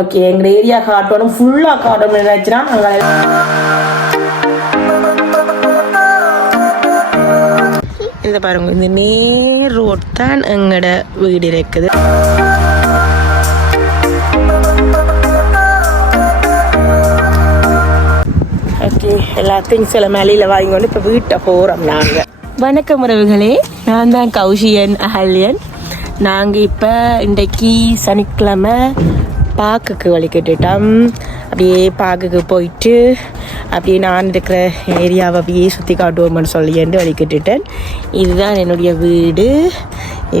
Okay எங்கள் area காட்டணும். ஃபுல்லாக காட்டணும். நினைச்சுன்னா நாங்கள் இந்த பாருங்க இந்த நேர் ரோட் தான் எங்களோட வீடு இருக்குது. ஓகே எல்லா திங்ஸ் எல்லாம் மேலையில் வாங்கிக்கொண்டு இப்போ வீட்டை போகிறோம் நாங்கள் வணக்கம் உறவுகளே நான் தான் கௌஷியன் அஹல்யன். நாங்கள் இப்போ இன்றைக்கு சனிக்கிழமை பார்க்குக்கு வழி கேட்டுட்டான் அப்படியே பார்க்குக்கு போயிட்டு அப்படியே நான் இருக்கிற ஏரியாவை அப்படியே சுற்றி காட்டுவோம்னு சொல்லிட்டு வழி கேட்டுட்டேன். இதுதான் என்னுடைய வீடு.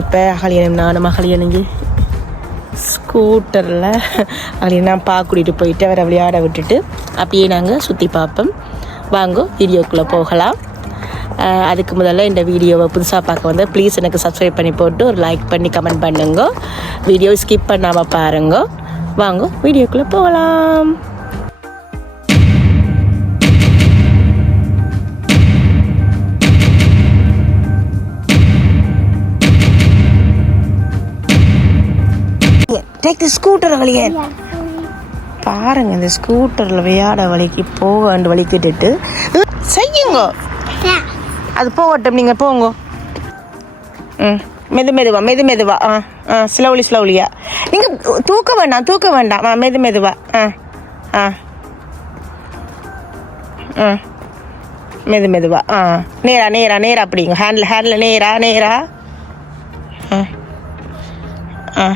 இப்போ அகலியனும் நானும் அகலியனுங்க ஸ்கூட்டரில் அப்படின்னு நான் பா கூட்டிகிட்டு போயிட்டு அவரை விளையாட விட்டுட்டு அப்படியே நாங்கள் சுற்றி பார்ப்போம். வாங்க வீடியோக்குள்ளே போகலாம். அதுக்கு முதல்ல இந்த வீடியோவை புதுசாக பார்க்க வந்து ப்ளீஸ் எனக்கு சப்ஸ்கிரைப் பண்ணி போட்டு ஒரு லைக் பண்ணி கமெண்ட் பண்ணுங்க. வீடியோ ஸ்கிப் பண்ணாமல் பாருங்க. வாங்க வீடியோக்குள்ளே போகலாம். டேக் தி ஸ்கூட்டர் வழியே. பாருங்க இந்த ஸ்கூட்டரில் விளையாட வழிக்கு போக வேண்டு வலிக்கிட்டுட்டு செய்யுங்க. அது போகட்டும் நீங்கள் போங்க. ம் மெது மெதுவா மெது மெதுவா ஆ. ஆ ஸ்லவுலி ஸ்லவுலியா நீங்கள் தூக்க வேண்டாம் தூக்க வேண்டாம். ஆ மெது மெதுவா. ஆ ஆ. ஆ. மெது மெதுவா. ஆ. நேரா நேரா நேரா அப்படிங்க ஹேண்டில் ஹேண்டில் நேரா நேரா. ஆ. ஆ.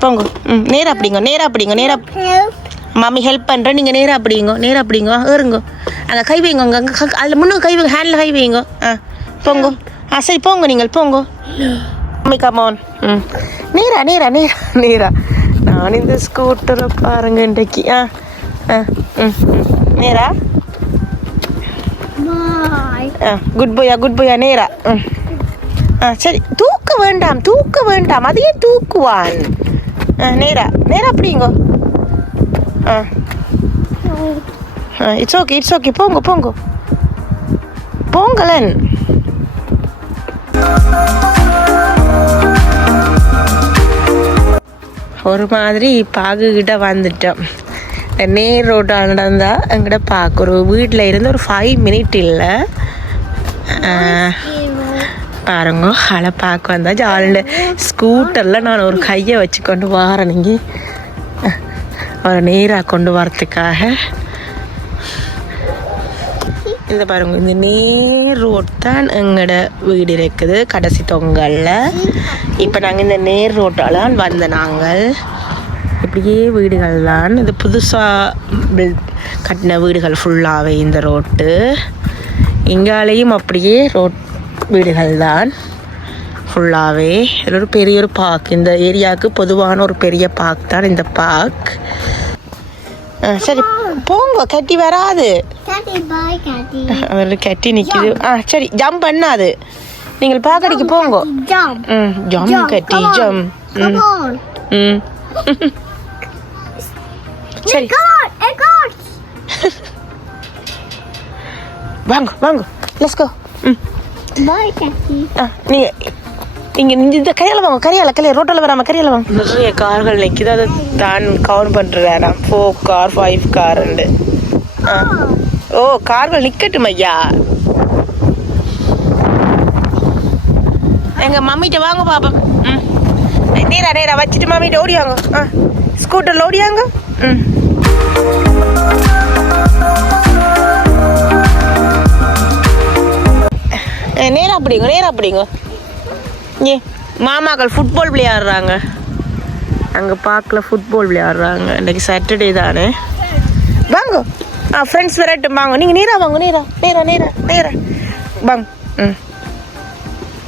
போங்க. ம் நேரா அப்படிங்க நேரா அப்படிங்க நேரா மாமி ஹெல்ப் பண்ணுறேன் நீங்கள் நேராக அப்படிங்க நேராக அப்படிங்க ஏறுங்க. அங்கே கை வைங்க அங்கே அங்கே அதில் முன்னுக்கு கை வைங்க ஹேண்டில் கை வைங்க. ஆ போங்க. ஆ சரி போங்க நீங்கள் போங்க. மம்மி கமான் ம் நேரா நேரா நேரா நேரா நான் இந்த ஸ்கூட்டரை பாருங்க இன்றைக்கு ஆ ஆ ம். நேரா ஆ குட் பாயா குட் பாயா நேரா ம் ஆ சரி தூக்க வேண்டாம் தூக்க வேண்டாம் அதையே தூக்குவான் ஆ நேரா நேரா அப்படிங்கோ ஆ ஆ இட்ஸ் ஓகே இட்ஸ் ஓகே போங்க போங்க போங்களேன் ஒரு மாதிரி பாகுகிட்ட வந்துட்டோம். நேர் ரோட்டால் நடந்தால் எங்கிட்ட பார்க்க ஒரு வீட்டில் இருந்து ஒரு ஃபைவ் மினிட் இல்லை. பாருங்க அலை பார்க்க வந்தா ஜாலியில் ஸ்கூட்டரில் நான் ஒரு கையை வச்சு கொண்டு வாரேன் நீங்கள் அவரை நேராக கொண்டு வரத்துக்காக. இந்த பாருங்க இந்த நேர் ரோட் தான் எங்களோட வீடு இருக்குது கடைசி தொங்கல்ல. இப்போ நாங்கள் இந்த நேர் ரோட்டால் வந்த நாங்கள். இப்படியே வீடுகள் தான் இது புதுசாக கட்டின வீடுகள் ஃபுல்லாகவே இந்த ரோட்டு. இங்காலேயும் அப்படியே ரோட் வீடுகள் தான் ஃபுல்லாகவே ஒரு பெரிய ஒரு பார்க் இந்த ஏரியாவுக்கு பொதுவான ஒரு பெரிய பார்க் தான் இந்த பார்க் சரி. போங்க கட்டி வராது. அவர் கட்டி நிற்கிது ஆ சரி ஜம்ப் பண்ணாது. நீங்கள் பாக்கடிக்கு போங்க. ம் ஜம் கட்டி. ஜம். ம். சரி. வாங்க வாங்க. லெட்ஸ் கோ ம். Bye, Daddy. ஆ நீங்கள் இங்கே இந்த கரையால் வாங்க கரையால கரையா ரோட்டில் வராம கரையால வாங்க. நிறைய கார்கள் நிற்கிது அதை தான் கவுண்ட் பண்ணுறாராம் ஃபோர் கார் ஃபைவ் கார்ண்டு ஆ. ஓ கார்கள் நிற்கட்டும் ஐயா. எங்கள் மம்மிட்ட வாங்க பாப்போம். ம். நேரா நேரா வச்சுட்டு மம்மிட்ட ஓடியாங்க ஆ. ஸ்கூட்டரில் ஓடியாங்க ம். நேரா அப்படிங்க நேரா அப்படிங்க ஏ மாமாக்கள் ஃபுட்பால் விளையாடுறாங்க. அங்கே பார்க்கல ஃபுட்பால் விளையாடுறாங்க. இன்னைக்கு சாட்டர்டே தானே. வாங்க. ஆ ஃப்ரெண்ட்ஸ் வரட்டும் வாங்க. நீங்கள் நேரா வாங்க நேரா நேரா நேரா நேரா. வாங்க. ம்.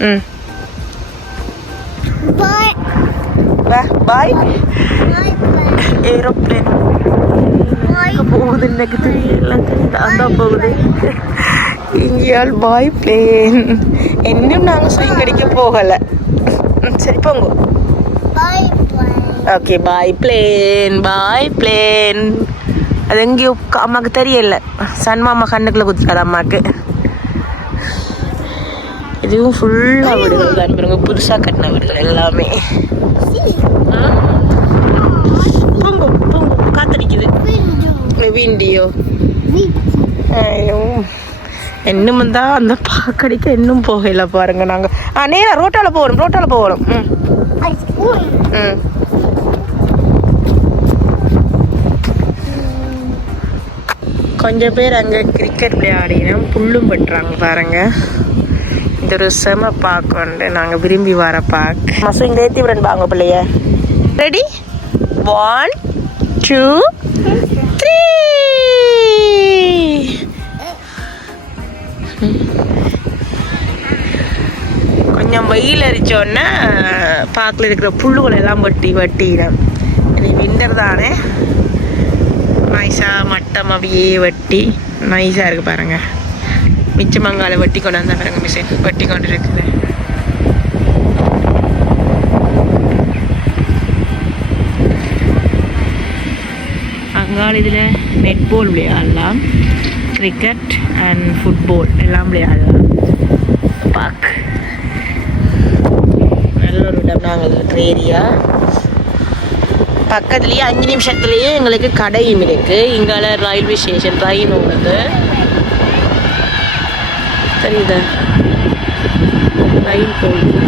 ம். Bye. வா பாய். ஏரோப்ளேன். போகுது எனக்கு தெரியல தான் போகுது. இந்தியால் பாய் பிளேன் இன்னும் நாங்கள் ஸ்விங் அடிக்க போகலை. சரி போங்க. Okay bye plane bye plane அது எங்கேயோ அம்மாவுக்கு தெரியல. சன் மாமா கண்ணுக்குள்ளே குதிக்காது அம்மாவுக்கு இதுவும் ஃபுல்லாக வீடுகள் தான் பாருங்க. புதுசாக கட்டின வீடுகள் எல்லாமே. பூங்கு பூங்கு. காத்தடிக்குது. வீண்டியோ ஐயோ. இன்னும் வந்தால் அந்த பாக்கடிக்க இன்னும் போகல பாருங்க நாங்கள் ஆ நேராக ரோட்டால போகணும் ரோட்டால போகணும். ம். ம். கொஞ்சம் பேர் அங்கே கிரிக்கெட் விளையாடினோம். புல்லும் பட்டுறாங்க பாருங்க. இது ஒரு செம பார்க் வந்து நாங்கள் விரும்பி வர பார்க் மசு இங்கே ஏற்றி விடன் பாங்க பிள்ளைய? ரெடி ஒன் டூ த்ரீ வெயில் அரிச்சோடனே பார்க்கில் இருக்கிற புல்லுகளை எல்லாம் வட்டி வெட்டிடும் இது. விண்டர் தானே. நைஸாக மட்டம் அப்படியே வட்டி நைஸாக இருக்குது பாருங்கள் மிச்ச வட்டி கொண்டாந்து கொண்டு வந்தா பாருங்க மிஷின் வட்டி கொண்டு இருக்குது. அங்கால இதில் நெட்பால் விளையாடலாம். கிரிக்கெட் அண்ட் ஃபுட்பால் எல்லாம் விளையாடலாம். பார்க் நல்ல நாங்கள் இருக்கிற ஏரியா பக்கத்துலேயே அஞ்சு நிமிஷத்துலேயே எங்களுக்கு கடையும் இருக்குது இங்கால ரயில்வே ஸ்டேஷன் ட்ரெயின் ஓடுது. தெரியுதா? ரயில் போகுது.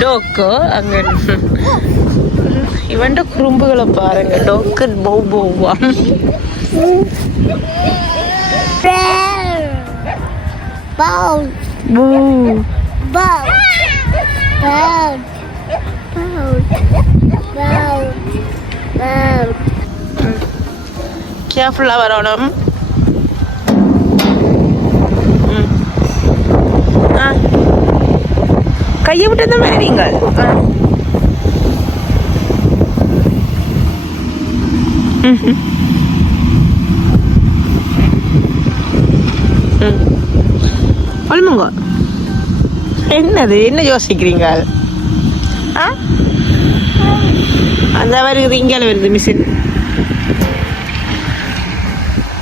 ಡೋಕು ಹಂಗೆ ಇವನ್ಟ ಕುರುಂಬುಗಳ ಪಾರಂಗ ಡೋಕು ಬೌ ಬೌವ கேர்ஃபுல்லாக வரணும் கையை விட்டு தான். ம் சொல்லுங்க என்னது? என்ன யோசிக்கிறீங்க ஆ? அந்த வருது இங்கே வருது மிஷின்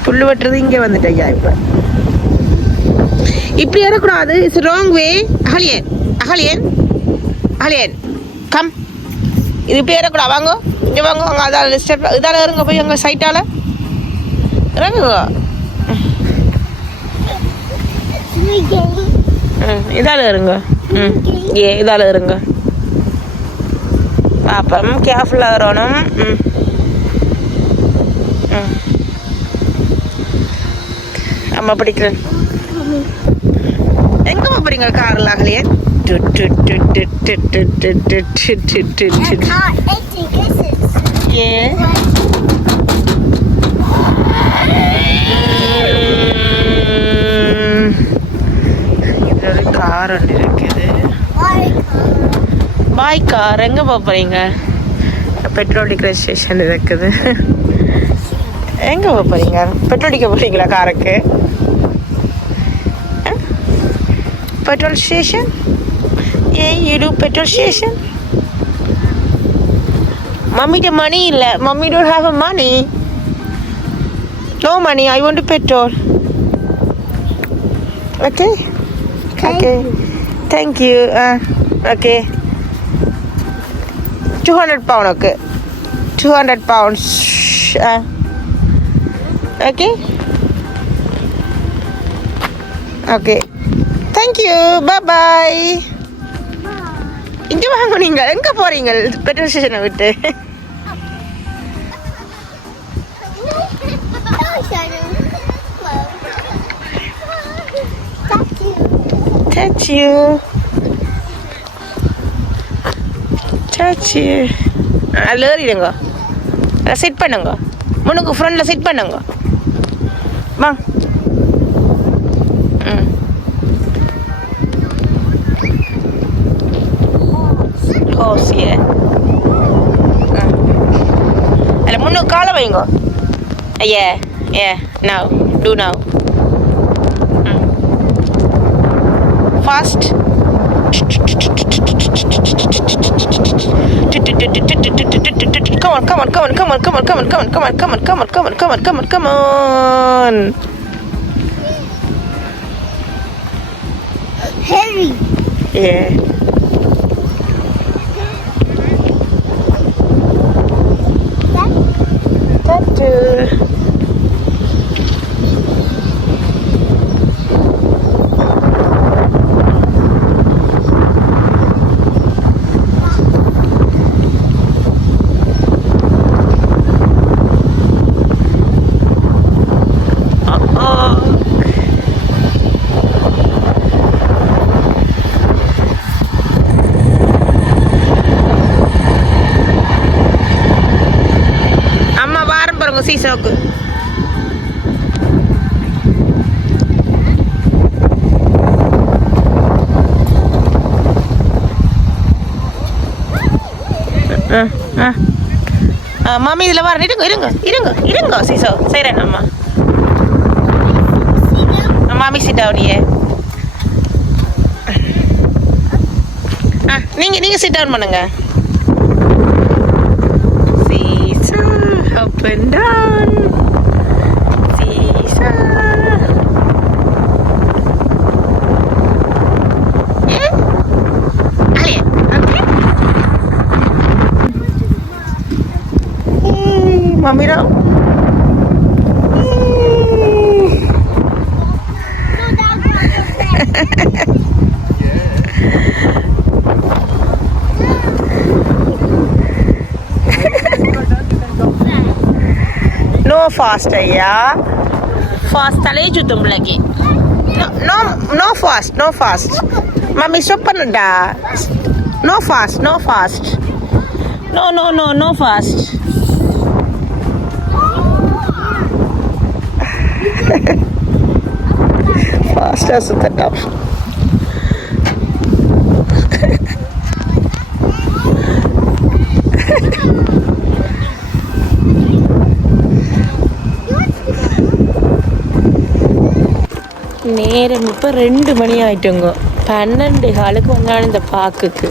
புல்லு வெட்டுறது இங்கே வந்துட்டு ஐயா இப்போ. இப்படி ஏறக்கூடாது இட்ஸ் ராங் வே அகலியன் அகலியன் அகலியன் கம். இது இப்படி ஏறக்கூடாது. வாங்க. இங்கே வாங்க. அங்கே அதால் ஸ்டெப் இதால் இறங்க போய் அங்கே சைட்டால் இறங்குங்க. ம். இதால் இருங்க ம். ஏ இதால் இருங்க பாப்பம். கேர்ஃபுல்லாக வரணும் ம். ம். அம்மா பிடிக்கிறேன் எங்கேம்மா போறீங்க காரில் அகலியன்? இதோட கார் ஒன்று இருக்குது பாய் கார் எங்கே போகிறீங்க பெட்ரோல் அடிக்கிற ஸ்டேஷன் இருக்குது எங்கே போறீங்க பெட்ரோல் அடிக்க போகிறீங்களா காருக்கு பெட்ரோல் ஸ்டேஷன் ஏ யூ பெட்ரோல் ஸ்டேஷன் மம்மிட்ட மணி இல்லை. Mummy don't have a money no money I want petrol okay okay thank you ah okay two hundred pound okay two hundred pounds ah okay okay thank you bye இங்கே வாங்க நீங்கள் எங்கே போகிறீங்க petrol ஸ்டேஷனை விட்டு. Thank you. Touch you அதில் ஏறிடுங்க அதில் set பண்ணுங்க. முன்னுக்கு ஃப்ரண்டில் செட் பண்ணுங்க. வா. முன்னு காலை வைங்க ஐயா ஏ now two now fast Come on, come on, come on, come on, come on, come on, come on, come on, come on, come on, come on, come on, come on, come on. Heavy. Yeah. மாமி இதில் வர இருங்க இருங்க இருங்க இருங்க seesaw. செய்கிறேன் அம்மா. மாமி சிட் டவுன் ஆ நீங்கள் நீங்கள் சிட் டவுன் பண்ணுங்க. Caesar, up and down friend. No fast అయ్యా ఫాస్ట్ తలే చూద్దాం లగి no no fast no fast mummy చెప్పనుడా no fast no fast no no no no fast ஃபாஸ்ட்டாக சுத்தட்டா நேரம் இப்போ ரெண்டு மணி ஆயிட்டுங்க பன்னெண்டு காலுக்கு வந்தான் இந்த பார்க்குக்கு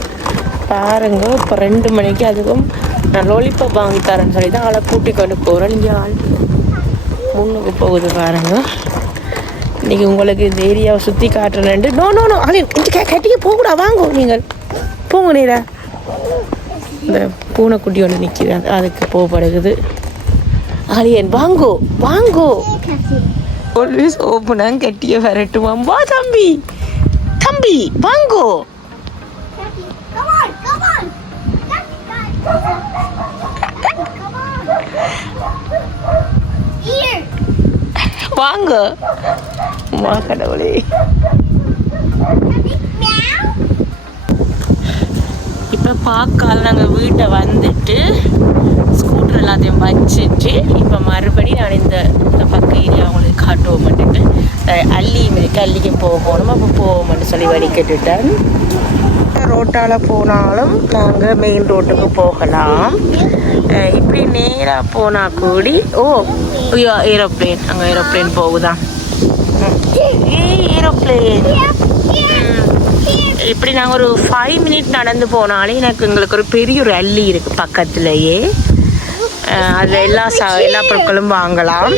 பாருங்க இப்போ ரெண்டு மணிக்கு அதுவும் நான் லோலிபாப் வாங்கி தரேன்னு சொல்லி தான் ஆளை கூட்டி கொண்டு போகிறேன் நீங்கள் ஆள் முன்னுக்கு போகுது பாருங்க. இன்னைக்கு உங்களுக்கு இந்த ஏரியாவை சுற்றி காட்டுறேன்ட்டு நோ நோ நோ ஆளு இங்கே கட்டிக்க போகக்கூடா வாங்கோ நீங்கள். போங்க நீரா. இந்த பூனைக்குட்டி ஒன்று நிற்கிது அது- அதுக்கு போகப்படுகுது. ஆலியன் வாங்கோ வாங்கோ. ஆல்வேஸ் ஓப்பனாக கட்டியை விரட்டுவான் வா தம்பி. தம்பி வாங்கோ. Come on, come on. Come on. வாங்க. மா கடவுளே. இப்போ பார்க்கால் நாங்கள் வீட்டை வந்துட்டு ஸ்கூட்டர் எல்லாத்தையும் வச்சுட்டு இப்போ மறுபடியும் நான் இந்த இந்த பக்க ஏரியா அவங்களுக்கு காட்டுவோம் மட்டுட்டு அள்ளியும் இருக்கு அள்ளிக்கு போகணும்? அப்போ போவோம்னு சொல்லி வழி கேட்டுட்டேன் ரோட்டால் போனாலும் நாங்கள் மெயின் ரோட்டுக்கு போகலாம். இப்படி நேராக போனால் கூடி ஓ ஐயோ ஏரோப்ளேன் அங்கே ஏரோப்ளேன் போகுதான் ஏரோப்ளேன் இப்படி நாங்கள் ஒரு ஃபைவ் மினிட் நடந்து போனாலே எனக்கு எங்களுக்கு ஒரு பெரிய ஒரு அள்ளி இருக்குது பக்கத்துலேயே. அதில் எல்லா சா எல்லா பொருட்களும் வாங்கலாம்.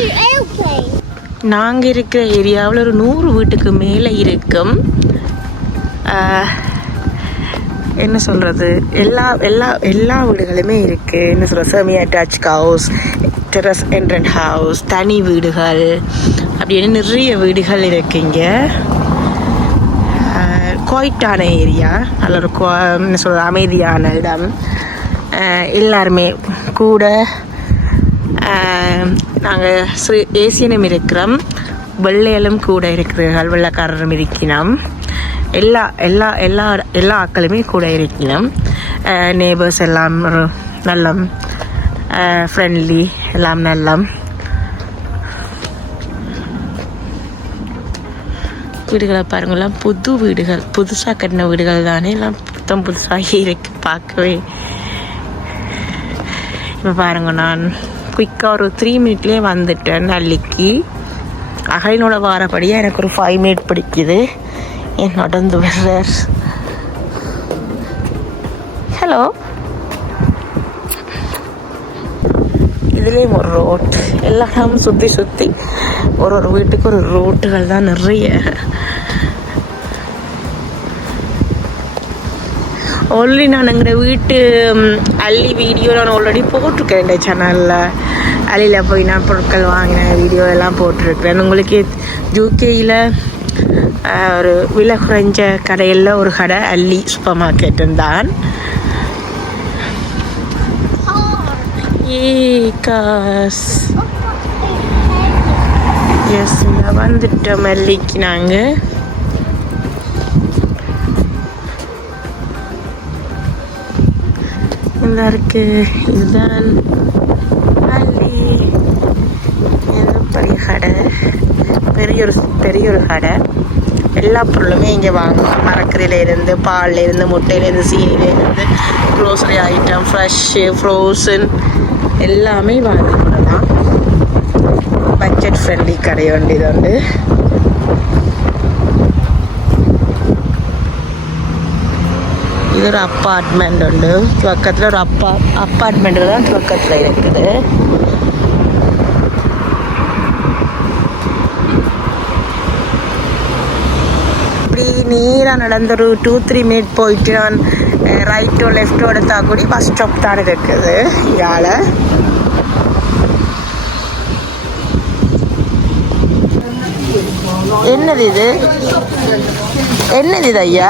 நாங்கள் இருக்கிற ஏரியாவில் ஒரு நூறு வீட்டுக்கு மேலே இருக்கும். என்ன சொல்கிறது எல்லா எல்லா எல்லா வீடுகளுமே இருக்குது என்ன சொல்கிறது semi attach house terrace entrance house தனி வீடுகள் அப்படின்னு நிறைய வீடுகள் இருக்குங்க குவைட்டான ஏரியா. அதில் ஒரு என்ன சொல்கிறது அமைதியான இடம். எல்லாருமே கூட நாங்கள் ஸ்ரீ ஏசியனும் இருக்கிறோம். வெள்ளையலும் கூட இருக்கிறார்கள் வெள்ளக்காரரும் இருக்கிறோம். எல்லா எல்லா எல்லா எல்லா ஆக்களுமே கூட இருக்கிறோம். நேபர்ஸ் எல்லாம் நல்லம் நல்ல ஃப்ரெண்ட்லி எல்லாம் நல்லம். வீடுகளை பாருங்கள்லாம் புது வீடுகள் புதுசாக கட்டின வீடுகள் தானே எல்லாம் புத்தம் புதுசாக இருக்கு பார்க்கவே. இப்போ பாருங்க நான் குயிக்காக ஒரு த்ரீ மினிட்லேயே வந்துட்டேன் நல்லிக்கு. அகைனோட வாரப்படியாக எனக்கு ஒரு ஃபைவ் மினிட் பிடிக்குது. என் நடந்து வர்றார். ஹலோ இதுலேயும் ஒரு ரோட் எல்லா இடமும் சுற்றி சுற்றி ஒரு ஒரு வீட்டுக்கு ஒரு ரோட்டுகள் தான் நிறைய. ஆல்ரெடி நான் எங்கள் வீட்டு அள்ளி வீடியோ நான் ஆல்ரெடி போட்டிருக்கேன் இந்த சேனலில் அள்ளியில் போய் நான் பொருட்கள் வாங்கின வீடியோ எல்லாம் போட்டிருக்கிறேன் உங்களுக்கு ஜூகேயில் ஒரு விலை குறைஞ்ச கடையில் ஒரு கடை அள்ளி சூப்பர் மார்க்கெட்டும் தான். ஏ காஸ் எஸ் வந்துட்டோம் மல்லிக்கு நாங்கள் நல்லா இருக்கு. இதுதான் அள்ளி. பெரிய கடை. பெரிய ஒரு பெரிய ஒரு கடை. எல்லா பொருளுமே இங்கே வாங்கலாம். மரக்கறியில இருந்து இருந்து முட்டையிலேருந்து சீனிலேருந்து க்ரோசரி ஐட்டம் ஃப்ரெஷ்ஷு ஃப்ரோசன் எல்லாமே வாங்கிக்கலாம் பட்ஜெட் ஃப்ரெண்ட்லி கடை உண்டு இது உண்டு இது ஒரு அப்பார்ட்மெண்ட் உண்டு. பக்கத்தில் ஒரு அப்பா அப்பார்ட்மெண்ட் தான் பக்கத்தில் இருக்குது. இப்படி நேராக நடந்த ஒரு டூ த்ரீ மினிட் போயிட்டு நான் eh, ரைட்டோ லெஃப்டோ எடுத்தா கூட பஸ் ஸ்டாப் தான் இருக்குது இங்கால என்னது இது? என்னது இது ஐயா?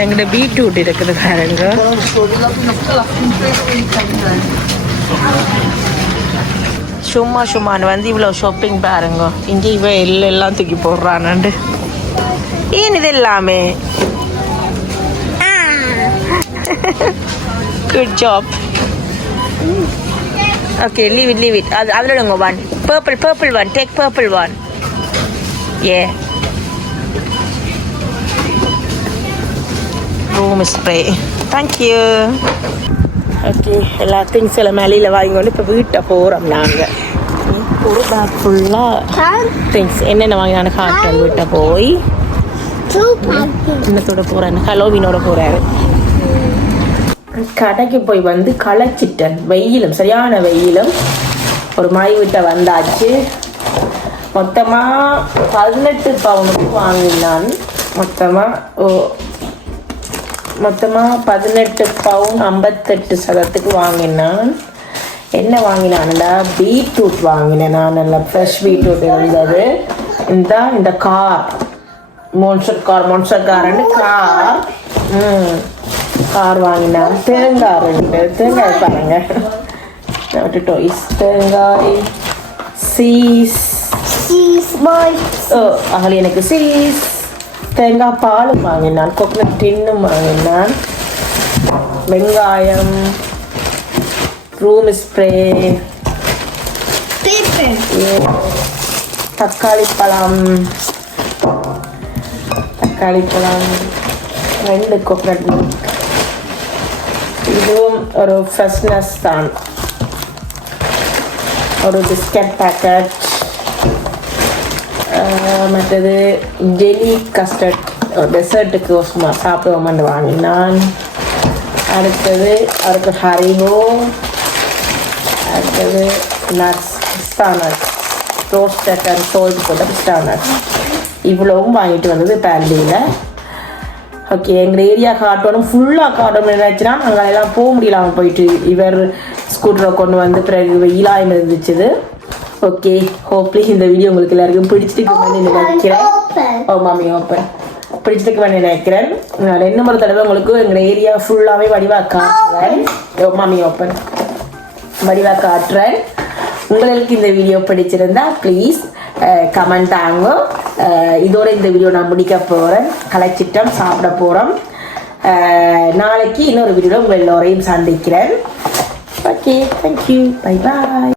எங்கிட்ட பீட்ரூட் இருக்குது பாருங்க. சும்மா சும்மான்னு வந்து இவ்வளோ ஷாப்பிங் பாருங்க. இங்கே இவ எல்லாம் எல்லாம் தூக்கி போடுறான்னு ஏன் இது எல்லாமே good job okay leave it leave it அது அதில் உங்க one purple purple one take purple one a room spray thank you okay எல்லா திங்ஸ் எல்லாம் மேலையில் வாங்கி கொண்டு இப்போ வீட்டை போகிறோம் நாங்கள் ஒரு பேக் ஃபுல்லாக திங்ஸ் என்னென்ன வாங்கினான்னு காட்டுறேன் வீட்டை போய். இன்னத்தோட போகிறேன் ஹலோவினோட போகிறாரு கடைக்கு போய் வந்து களைச்சிட்டேன். வெயிலும் சரியான வெயிலும். ஒரு மாய் வீட்டை வந்தாச்சு. மொத்தமாக பதினெட்டு பவுனுக்கு வாங்கினான். மொத்தமாக ஓ மொத்தமாக பதினெட்டு பவுன் ஐம்பத்தெட்டு சதத்துக்கு வாங்கினான். என்ன வாங்கினான்டா? பீட்ரூட் வாங்கினேன் நான் நல்லா ஃப்ரெஷ் பீட்ரூட் இருந்தது. இந்த இந்த கார். மோன்சர் கார் மோன்சர் கார்னு கார் ம் கார் வாங்கினான். தேங்காய் ரெண்டு தேங்காய் பாருங்க. டொய்ஸ் தேங்காய் சீஸ் Boy. ஓ அதில் எனக்கு சீஸ் தேங்காய் பாலும் வாங்கினான் கோகனட் டின்னும் வாங்கினான் வெங்காயம் ரூம் ஸ்ப்ரே. தக்காளி பழம் தக்காளி பழம் ரெண்டு கோகனட் மில்க் இதுவும் ஒரு ஃப்ரெஷ்னஸ் தான் ஒரு பிஸ்கட் பேக்கெட் மற்றது ஜெலி கஸ்டர்ட் டெசர்ட்டுக்கு சும்மா சாப்பிடுவோம்னு வாங்கினான். அடுத்தது அவருக்கு ஹரிஹோ அடுத்தது நட்ஸ் பிஸ்தா நட்ஸ் ரோஸ்டட் அண்ட் சோல்ட் போட்ட பிஸ்தா நட்ஸ் இவ்வளவும் வாங்கிட்டு வந்தது பேண்டியில் ஓகே எங்கள் ஏரியா காட்டணும். ஃபுல்லாக காட்டணும் என்னாச்சுன்னா நாங்கள் எல்லாம் போக முடியலாமல் போயிட்டு இவர் ஸ்கூட்டரை கொண்டு வந்து பிறகு வெயிலாயம் இருந்துச்சுது. ஓகே ஹோப்லி இந்த வீடியோ உங்களுக்கு எல்லாருக்கும் பிடிச்சிருக்கு நினைக்கிறேன். ஓ மாமி ஓப்பன் பிடிச்சிருக்கு நினைக்கிறேன். நான் ரெண்டு முறை தடவை உங்களுக்கு எங்கள் ஏரியா ஃபுல்லாகவே வடிவாக காட்டுறேன் ஓ மாமி ஓப்பன் வடிவாக காட்டுறேன் உங்களுக்கு இந்த வீடியோ பிடிச்சிருந்தா ப்ளீஸ் கமெண்ட் தாங்க. அஹ், இதோட இந்த வீடியோ நான் முடிக்க போகிறேன் கலைச்சிட்டம் சாப்பிட போகிறோம் நாளைக்கு இன்னொரு வீடியோவில் உங்கள் எல்லோரையும் சந்திக்கிறேன். Okay thank you bye bye